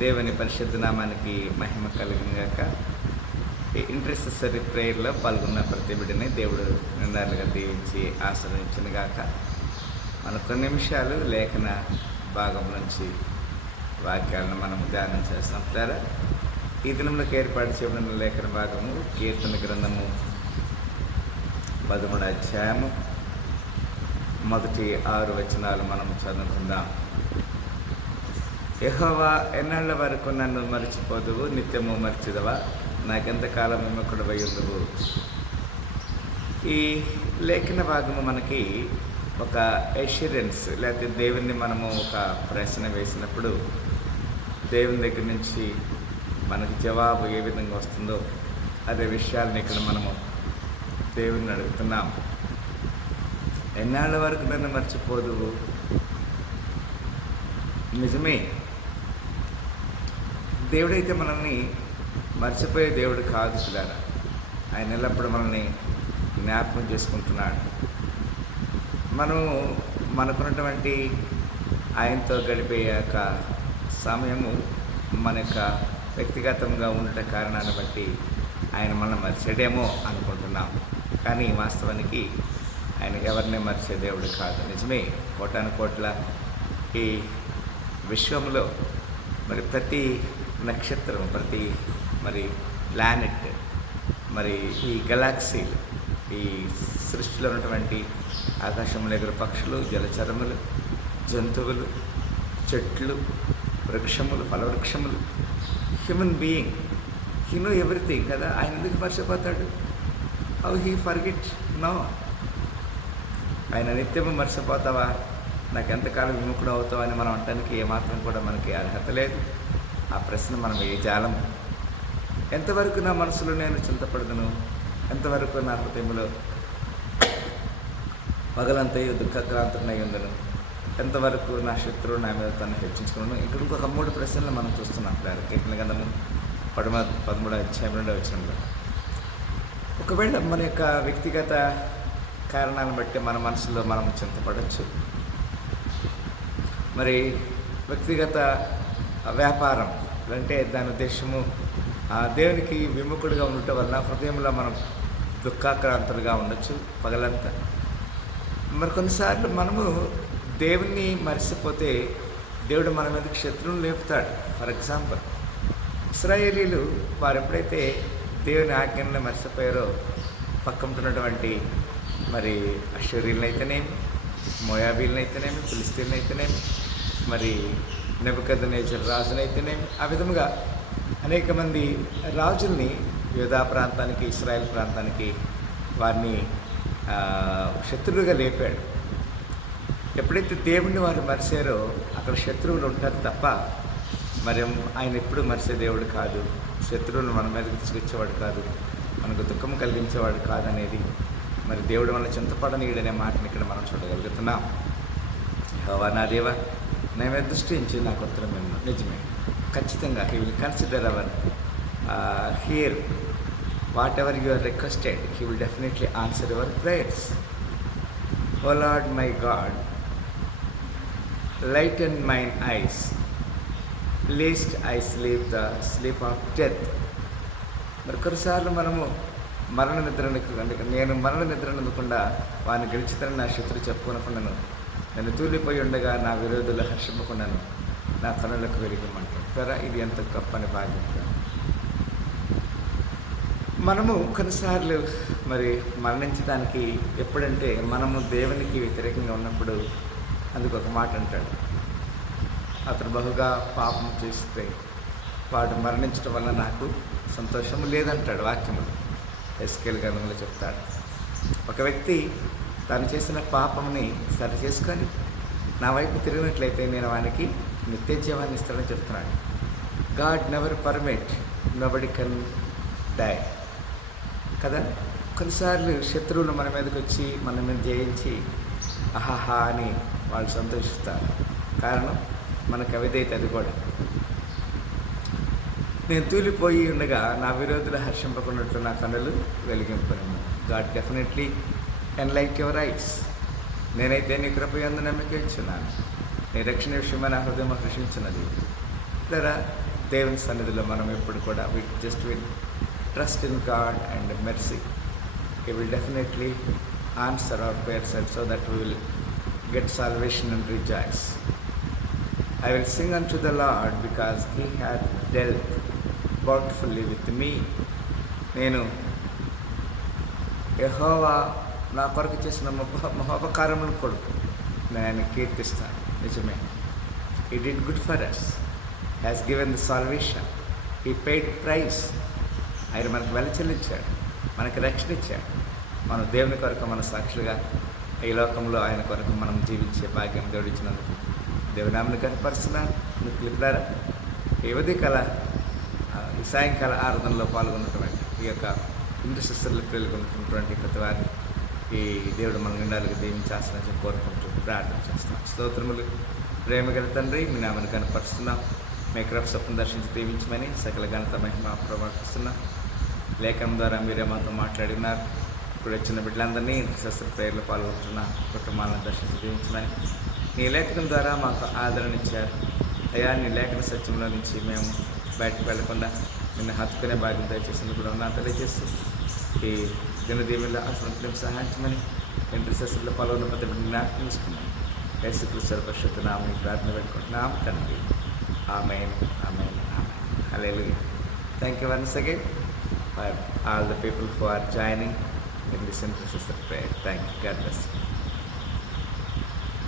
దేవుని పరిశుద్ధ నామానికి మహిమ కలిగిన గాక. ఈ ఇంటర్సెసరీ ప్రేయర్లో పాల్గొన్న ప్రతి బిడ్డని దేవుడు నిందాలుగా దీవించి ఆశ్రయించిన గాక. మన కొన్ని నిమిషాలు లేఖన భాగం నుంచి వాక్యాలను మనం ధ్యానం చేస్తాం. ద్వారా ఈ దినంలోకి ఏర్పాటు చేయబడిన లేఖన భాగము కీర్తన గ్రంథము 13వ అధ్యాయము మొదటి 6 వచనాలు మనం చదువుకుందాం. యెహోవా ఎన్నాళ్ళ వరకు నన్ను మర్చిపోదువు, నిత్యము మర్చిదవా, నాకెంతకాలం విముఖుడవై ఉందువు. ఈ లేఖన భాగము మనకి ఒక ఎష్యూరెన్స్, లేకపోతే దేవుణ్ణి మనము ఒక ప్రశ్న వేసినప్పుడు దేవుని దగ్గర నుంచి మనకి జవాబు ఏ విధంగా వస్తుందో అదే విషయాలను ఇక్కడ మనము దేవుణ్ణి అడుగుతున్నాం. ఎన్నాళ్ళ వరకు నన్ను మర్చిపోదువు. నిజమే, దేవుడైతే మనల్ని మర్చిపోయే దేవుడు కాదు పిల్లారా. ఆయన ఎల్లప్పుడూ మనల్ని జ్ఞాపకం చేసుకుంటున్నాడు. మనం మనకున్నటువంటి ఆయనతో గడిపే యొక్క సమయము మన యొక్క వ్యక్తిగతంగా ఉండట కారణాన్ని బట్టి ఆయన మనల్ని మర్చాడేమో అనుకుంటున్నాం. కానీ వాస్తవానికి ఆయన ఎవరిని మర్చే దేవుడు కాదు. నిజమే, కోటాను కోట్ల ఈ విశ్వంలో మరి ప్రతి నక్షత్రం, ప్రతి మరి ప్లానెట్, మరి ఈ గెలాక్సీలు, ఈ సృష్టిలో ఉన్నటువంటి ఆకాశంలో ఎగురు పక్షులు, జలచరములు, జంతువులు, చెట్లు, వృక్షములు, ఫలవృక్షములు, human being, he know everything కదా. ఆయన ఎందుకు మర్చిపోతాడు? How he forget? నో. ఆయన నిత్యము మర్చిపోతావా, నాకు ఎంతకాలం విముఖుడు అవుతావు అని మనం అనటానికి ఏమాత్రం కూడా మనకి అర్హత లేదు. ఆ ప్రశ్న మనం ఏ జాలం. ఎంతవరకు నా మనసులో నేను చింతపడదును, ఎంతవరకు నా హృదయంలో పగలంతయు దుఃఖక్రాంతునై ఉందను, ఎంతవరకు నా శత్రువు నా మీద తను హెచ్చించుకున్నాను. ఇక్కడ ఇంకొక 3 ప్రశ్నలు మనం చూస్తున్నాం. కీర్తన గ్రంథము 13వ అధ్యాయం 2వ వచనంలో. ఒకవేళ మన యొక్క వ్యక్తిగత కారణాలను బట్టి మన మనసులో మనం చింతపడవచ్చు. మరి వ్యక్తిగత వ్యాపారం అంటే దాని ఉద్దేశము దేవునికి విముఖుడిగా ఉండటం వలన హృదయంలో మనం దుఃఖాక్రాంతులుగా ఉండొచ్చు పగలంతా. మరి కొన్నిసార్లు మనము దేవుణ్ణి మర్చిపోతే దేవుడు మన మీదకి శత్రువును లేపుతాడు. ఫర్ ఎగ్జాంపుల్, ఇశ్రాయేలీలు వారు ఎప్పుడైతే దేవుని ఆజ్ఞలను మర్చిపోయారో పక్కనున్నటువంటి మరి అషూరీలను అయితేనేమి, మోయాబీలను అయితేనేమి, ఫిలిస్తీన్లు అయితేనేమి, మరి నెబుకద్నెజర్ రాజునైతేనేమి, ఆ విధముగా అనేక మంది రాజుల్ని యూదా ప్రాంతానికి, ఇశ్రాయేల్ ప్రాంతానికి వారిని శత్రువులుగా లేపాడు. ఎప్పుడైతే దేవుణ్ణి వారు మరిచారో అక్కడ శత్రువులు ఉంటారు తప్ప మరి ఆయన ఎప్పుడు మరిసే దేవుడు కాదు. శత్రువులు మన మీదకి తీసుకొచ్చేవాడు కాదు, మనకు దుఃఖం కలిగించేవాడు కాదనేది మరి దేవుడు మన చింతపడనీయుడనే మాటని ఇక్కడ మనం చూడగలుగుతున్నాం. యెహోవా నా దేవా, నా మీద దృష్టి ఉంచి నాకు ఉత్తరం ఇవ్వు. నిజమే, ఖచ్చితంగా he will consider our hear whatever you are requested. He will definitely answer your prayers. O Lord my God, lighten mine eyes lest I sleep the sleep of death. మరి కొన్నిసార్లు మనము మరణ నిద్రను, నేను మరణ నిద్రను అందుకుండా వారిని గెలిచితని నా శత్రువు చెప్పుకొనకుండాను, నేను తూలిపోయి ఉండగా నా విరోధులు హర్షింపకుండాను నా కనులకు వెలిగమంటారు. ఇది ఎంత గొప్పని బాధ్యత. మనము కొన్నిసార్లు మరి మరణించడానికి ఎప్పుడంటే మనము దేవునికి వ్యతిరేకంగా ఉన్నప్పుడు. అందుకు ఒక మాట అంటాడు, అతను బహుగా పాపం చేస్తే వాడు మరణించడం వల్ల నాకు సంతోషము లేదంటాడు వాక్యములు. ఎస్కేల్ గ్రంథంలో చెప్తాడు. ఒక వ్యక్తి తాను చేసిన పాపంని సరి చేసుకొని నా వైపు తిరిగినట్లయితే నేను వానికి నిత్య జీవాన్ని ఇస్తానని చెప్తున్నాడు. God never permit nobody can die కదా. కొన్నిసార్లు శత్రువులు మన మీదకి వచ్చి మన మీద జయించి అహాహా అని వాళ్ళు సంతోషిస్తారు. కారణం మనకు అవిధేయత. అది కూడా నేను తూలిపోయి ఉండగా నా విరోధులు హర్షింపకున్నట్లు నా కన్నులు వెలిగింపను. God definitely enlight your eyes. నేనైతే నీ కృప యందు నమ్మిక ఇచ్చున్నాను. నీ రక్షణ విషయమై నా హృదయం హర్షించినది. లేదా దేవుని సన్నిధిలో మనం ఎప్పుడు కూడా will trust in God and mercy. He will definitely answer our prayers, and so that we will get salvation and rejoice. I will sing unto the Lord because He hath dealt bountifully with me. నేను యెహోవా నా కొరకు చేసిన మహోపకారములను కొడుకు నేను ఆయన కీర్తిస్తాను. నిజమే, He did good for us, has given the salvation, He paid price. ఆయన మనకు వెల చెల్లించాడు, మనకి రక్షణ ఇచ్చాడు. మనం దేవుని కొరకు మన సాక్షులుగా ఈ లోకంలో ఆయన కొరకు మనం జీవించే భాగ్యం దేవుడు ఇచ్చినందుకు దేవుని నామమును కనపరుస్తున్నాను. మిత్రులారా, ఈ ఉదయకాల ఈ సాయంకాల ఆరాధనలో పాల్గొన్నటువంటి ఈ యొక్క హిందూ సిస్టర్లు పాల్గొన్నటువంటి ప్రతి వారిని ఈ దేవుడు మన నిండాలుగా దీవించాల్సిన కోరుకుంటూ ప్రార్థన చేస్తున్నాం. స్తోత్రములు. ప్రేమగల తండ్రి, మీ నామను కనపరుస్తున్నాం. మీ కృపను దర్శించి దీవించమని సకల ఘనత మహిమ ప్రవర్తిస్తున్నాం. లేఖనం ద్వారా మీరే మాతో మాట్లాడినారు. ఇప్పుడు వచ్చిన బిడ్డలందరినీ ఇంటర్సెసర్ ప్రేయర్లో పాల్గొంటున్న కుటుంబాలను దర్శించి దీవించమని నీ లేఖనం ద్వారా మాకు ఆదరణ ఇచ్చారు. అయ్యా, నీ లేఖన సత్యంలో నుంచి మేము బయటకు వెళ్లకుండా నిన్ను హత్తుకునే భాగ్యం దయచేసినందుకు కూడా ఉన్నా తెలియజేస్తూ ఈ దినదీవుల్లో అసలు సహాయించమని ఇంటర్సెసర్లో పాల్గొన్న ప్రతి బిడ్డని జ్ఞాపకం తీసుకున్నాను. యేసుక్రీస్తు పరిశుద్ధ నామమున ప్రార్థన పెట్టుకుంటున్నాం తండ్రి. ఆమేన్, ఆమేన్, ఆమేన్. హల్లెలూయా. Thank you once again for all the people who are joining in this intercessory prayer. Thank you. God bless you.